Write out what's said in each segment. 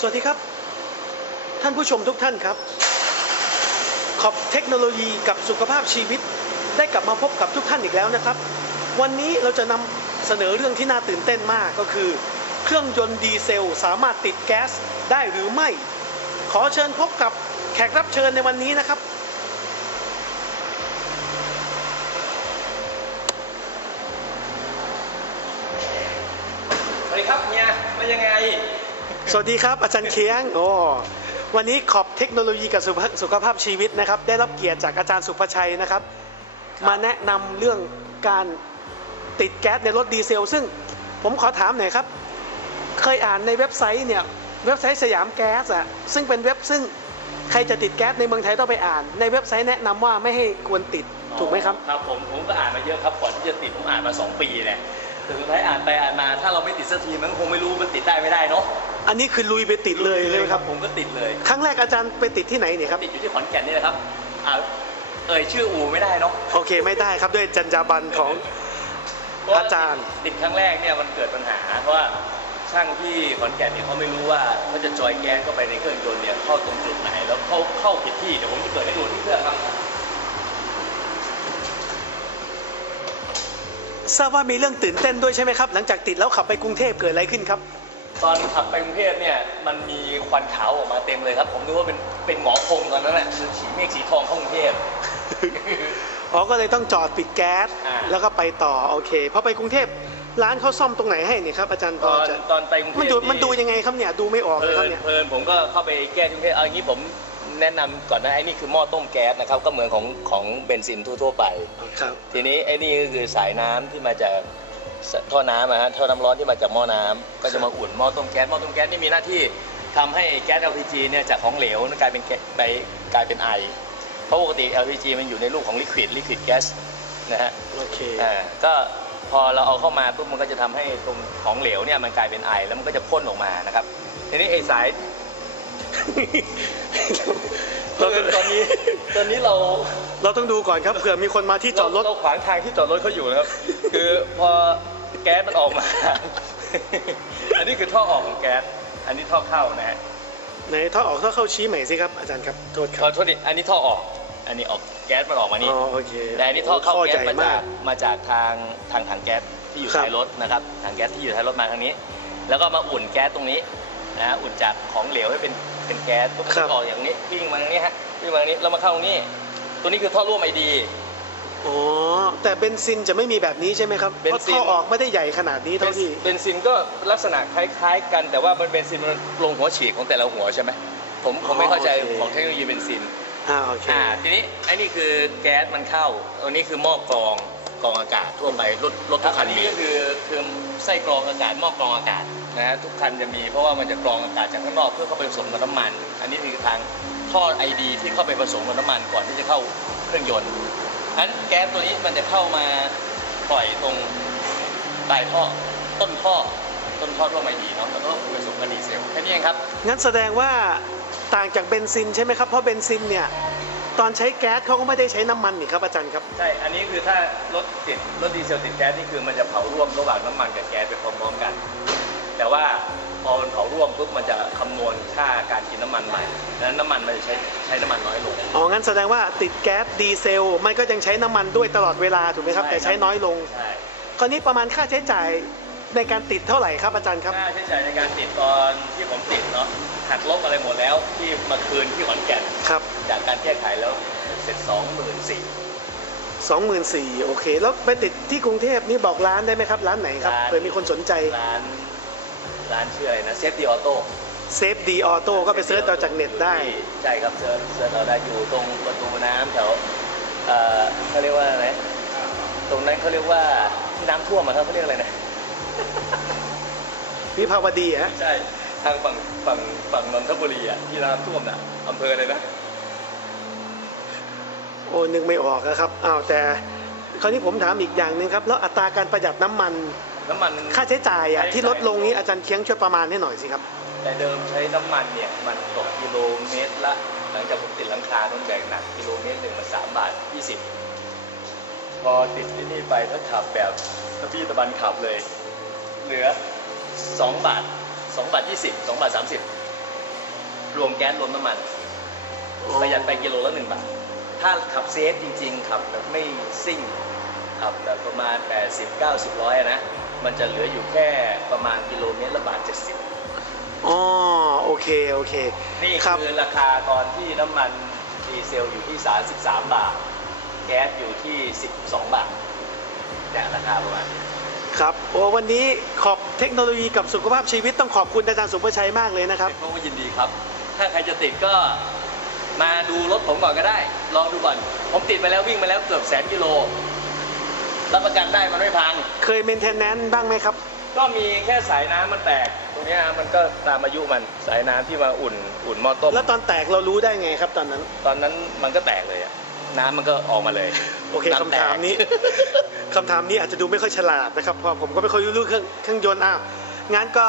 สวัสดีครับ ท่านผู้ชมทุกท่านครับ ขอบเทคโนโลยีกับสุขภาพชีวิต ได้กลับมาพบกับทุกท่านอีกแล้วนะครับ วันนี้เราจะนำเสนอเรื่องที่น่าตื่นเต้นมากก็คือ เครื่องยนต์ดีเซลสามารถติดแก๊สได้หรือไม่ ขอเชิญพบกับแขกรับเชิญในวันนี้นะครับ สวัสดีครับเฮียมายังไง สวัสดีครับ อาจารย์เคียงโอ้วันนี้ขอบเทคโนโลยีกับสุขภาพสุขภาพชีวิตนะครับ ได้รับเกียรติจากอาจารย์สุภชัยนะครับ มาแนะนำเรื่องการติดแก๊สในรถดีเซล ซึ่งผมขอถามหน่อยครับ เคยอ่านในเว็บไซต์เนี่ยเว็บไซต์สยามแก๊สอะซึ่งเป็นเว็บซึ่งใครจะติดแก๊สในเมืองไทยต้องไปอ่าน ในเว็บไซต์แนะนำว่าไม่ให้ควรติดถูกไหมครับครับผมผมก็อ่านมาเยอะครับก่อนที่จะติดผมอ่านมา 2 ปีแห ละถึงท้ายอ่านไปอ่านมา ถ้าเราไม่ติดสักทีมันคงไม่รู้มันติดได้ไม่ได้เนาะอันนี้คือลุยไปติดเลยเลยครับ ผมก็ติดเลยครั้งแรกอาจารย์ไปติดที่ไหนเนี่ยครับติดอยู่ที่ขอนแก่นนี่แหละครับอ่าเอ่ยชื่ออูไม่ได้เนาะโอเคไม่ได้ครับด้วยจรรยาบรรณของเพะว่อาจารย์ติดครั้งแรกเนี่ยมันเกิดปัญหาเพราะว่าช่างที่ขอนแก่นเนี่ยเขาไม่รู้ว่าเขาจะจอยแก๊สเข้าไปในเครื่องยนต์เนี่ยเข้าตรงจุดไหนแล้วเข้าเข้าผิดที่เดี๋ยวผมจะเปิดให้ดูที่เครื่องครับ ทราบว่ามีเรื่องตื่นเต้นด้วยใช่ไหมครับ หลังจากติดแล้วขับไปกรุงเทพเกิดอะไรขึ้นครับ ตอนขับไปกรุงเทพเนี่ยมันมีควันขาวออกมาเต็มเลยครับ ผมนึกว่าเป็นเป็นหมอคงตอนนั้นแหละคือสีเมฆสีทองเข้ากรุงเทพ อ๋อก็เลยต้องจอดปิดแก๊ส อ่า แล้วก็ไปต่อโอเคพอไปกรุงเทพร้านเขาซ่อมตรงไหนให้เนี่ยครับอาจารย์พตออนจะตอนไปกรุงเทพมันดูมันดูยังไงครับเนี่ยดูไม่ออกเพเลยคลิรับนเนี่ย เพลินผมก็เข้าไปแก้ที่กรุงเทพเอาอย่างนี้ผม แนะนำก่อนนะไอ้นี่คือหม้อต้มแก๊สนะครับก็เหมือนของของเบนซินทั่วๆไป ครับ ทีนี้ไอ้นี่ก็คือสายน้ำที่มาจากสท่อน้ำอะฮะท่อน้ำร้อนที่มาจากหม้อน้ำก็จะมาอุ่นหม้อต้มแก๊สหม้อต้มแก๊สนี่มีหน้าที่ทำให้แก๊ส LPG เนี่ยจากของเหลวกลายเป็นแก๊สไปกลายเป็นไอเพราะปกติ LPG มันอยู่ในรูปของลิควิดลิควิดแก๊สนะฮะ โอเค อ่าก็พอเราเอาเข้ามาปุ๊บมันก็จะทำให้ตรงของเหลวเนี่ยมันกลายเป็นไอแล้วมันก็จะพ่นออกมานะครับทีนี้ไอ้สาย เราต้องตอนนี้ตอนนี้เราเราต้องดูก่อนครับเผื่อมีคนมาที่จอดรถเราขวางทางที่จอดรถเขาอยู่นะครับ คือพอแก๊สมันออกมา อันนี้คือท่อออกของแก๊ส อันนี้ท่อเข้านะฮะไหนถ้าออกถ้าเข้าชี้ใหม่สิครับอาจารย์ครับโทษคขรัอบโทษดิอันนี้ท่อออก อันนี้ออกแก๊สมันออกมานี่ อ๋อโอเคแต่อันนี้ท่อเข้าท่อแก๊ใหสญ่มาจามากกมาจากทางทางถังแก๊สที่อยู่ครับท้ายรถนะครับถังแก๊สที่อยู่ท้ายรถมาทางนี้ แล้วก็มาอุ่นแก๊สตรงนี้นะฮะอุ่นจากของเหลวให้เป็น เป็นแก๊สปุ๊บมันก็ออกอย่างนี้วิ่งมาทางนี้ฮะวิ่งมาทางนี้แล้วมาเข้าตรงนี้ ตัวนี้คือท่อร่วมไอดี อ๋อแต่เบนซินจะไม่มีแบบนี้ใช่ไหมครับเบนเพราะซิน ท่อออกไม่ได้ใหญ่ขนาดนี้เท่าที่ เบนซินก็ลักษณะคล้ายๆ กันแต่ว่ามันเบนซินมันลงหัวฉีดของแต่ละหัวใช่ไหมผมผมไม่เข้าใจอ๋อโอเค ของเทคโนโลยีเบนซิน อ่าโอเค อ่าทีนี้ไอ้นี่คือแก๊สมันเข้าตัวนี้คือหม้อกรอง กรองอากาศทั่วไปรถรถทุกคันนี้ก็คือคือไส้กรองอากาศหม้อกรองอากาศนะฮะทุกคันจะมีเพราะว่ามันจะกรองอากาศจากข้างนอกเพื่อเข้าไปผสมกับน้ำมัน อันนี้คือทางท่อไอดีที่เข้าไปผสมกับน้ำมันก่อนที่จะเข้าเครื่องยนต์ฉะนั้นแก๊สตัวนี้มันจะเข้ามาปล่อยตรงปลายท่อต้นท่อต้นท่อทั่วไอดีเนาะแล้วก็ผสมกับดีเซลแค่นี้เองครับงั้นแสดงว่าต่างจากเบนซินใช่ไหมครับเพราะเบนซินเนี่ย ตอนใช้แก๊สเขาก็ไม่ได้ใช้น้ำมันนี่ครับอาจารย์ครับ ใช่ อันนี้คือถ้ารถติดรถดีเซลติดแก๊สนี่คือมันจะเผาร่วมระหว่างน้ำมันกับแก๊สไปพร้อมๆกัน แต่ว่าพอมันเผาร่วมปุ๊บมันจะคำนวณค่าการกินน้ำมันใหม่ดังนั้นน้ำมันมันจะใช้ใช้น้ำมันน้อยลง อ๋อ งั้นแสดงว่าติดแก๊สดีเซล มันก็ยังใช้น้ำมันด้วยตลอดเวลาถูกไหมครับ ใช่แต่ใช้น้อยลง ใช่ คราวนี้ประมาณค่าใช้จ่ายในการติดเท่าไหร่ครับอาจารย์ครับ ค่าใช้จ่ายในการติดตอน หักลบอะไรหมดแล้วที่มาคืนที่ขอนแก่นครับจากการแก้ไขแล้วเสร็จสองหมื่นสี่24,000โอเค แล้วไปติดที่กรุงเทพนี่บอกร้านได้ไหมครับ ร้านไหนครับร้าน เผื่อมีคนสนใจร้าน ร้านชื่ออะไรนะเซฟตี้ออโต้เซฟดีออโต้ก็ไปเซิร์ชเอาจากเน็ตได้ ใช่ครับเซิร์ชเซิร์ชเอาได้อยู่ตรงประตูน้ำแถวเอ่อเขาเรียกว่าอะไรตรงนั้นเขาเรียกว่าที่น้ำท่วมอะครับเขาเรียกอะไรนะ วิภาวดีฮะ ใช่ ทางฝั่งฝั่งฝั่งนนทบุรีอะที่น้ำท่วมน่ะอำเภออะไรนะโอ้นึกไม่ออกนะครับอ้าวแต่คราวนี้ผมถามอีกอย่างหนึ่งครับแล้วอัตราการประหยัดน้ำมัน น้ำมัน ค่าใช้จ่ายอะใช่ที่ลดลงใช่นี้อาจารย์เคียงช่วยประมาณให้หน่อยสิครับ แต่เดิมใช้น้ำมันเนี่ยมันตกกิโลเมตรละ หลังจากผมติดหลังคาต้นแบกหนักกิโลเมตรหนึ่งมันสามบาทยี่สิบพอติดที่นี่ไปถ้าขับแบบตะบี้ตะบันขับเลย เหลือสองบาท สองบาทยี่สิบสองบาทสามสิบรวมแก๊สรวมน้ำมันประหยัดไปกิโลละหนึ่งบาท ถ้าขับเซฟจริง ๆ ขับแบบไม่ซิ่ง ขับแบบประมาณ 80 90ร้อยนะ มันจะเหลืออยู่แค่ประมาณกิโลเมตรละบาท 70อ๋อโอเค โอเค นี่ครับคือราคาตอนที่น้ำมันดีเซลอยู่ที่ 33 บาท แก๊สอยู่ที่ 12 บาทเนี่ยราคาประมาณนี้ ครับโอ้วันนี้ขอบเทคโนโลยีกับสุขภาพชีวิตต้องขอบคุณอาจารย์สุภชัยมากเลยนะครับเพราะว่ายินดีครับ ถ้าใครจะติดก็มาดูรถผมก่อนก็ได้ ลองดูก่อน ผมติดไปแล้ววิ่งมาแล้วเกือบแสนกิโล รับประกันได้มันไม่พัง เคยเมนเทนแนนซ์บ้างไหมครับ ก็มีแค่สายน้ำมันแตก ตรงเนี้ยมันก็ตามอายุมันสายน้ำที่มาอุ่นอุ่นหม้อต้ม แล้วตอนแตกเรารู้ได้ไงครับตอนนั้น ตอนนั้นมันก็แตกเลยอะน้ำมันก็ออกมาเลย โอเคน้ำคำแตกถามนี้ คำถามนี้อาจจะดูไม่ค่อยฉลาดนะครับเพราะผมก็ไม่ค่อยรู้เรื่องเครื่องเครื่องยนต์อ้าวงั้นก็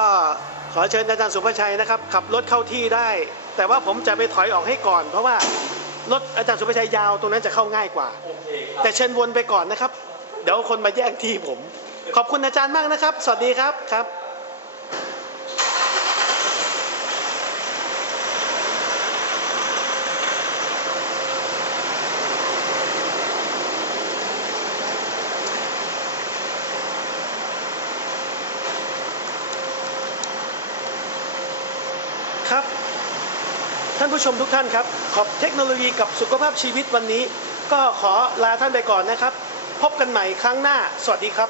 ขอเชิญอาจารย์สุภชัยนะครับขับรถเข้าที่ได้ แต่ว่าผมจะไปถอยออกให้ก่อน เพราะว่ารถอาจารย์สุภชัยยาวตรงนั้นจะเข้าง่ายกว่าโอเคครับแต่เชิญวนไปก่อนนะครับ เดี๋ยวคนมาแย่งที่ผม ขอบคุณอาจารย์มากนะครับ สวัสดีครับครับครับ ท่านผู้ชมทุกท่านครับ ขอบเทคโนโลยีกับสุขภาพชีวิตวันนี้ ก็ขอลาท่านไปก่อนนะครับ พบกันใหม่ครั้งหน้า สวัสดีครับ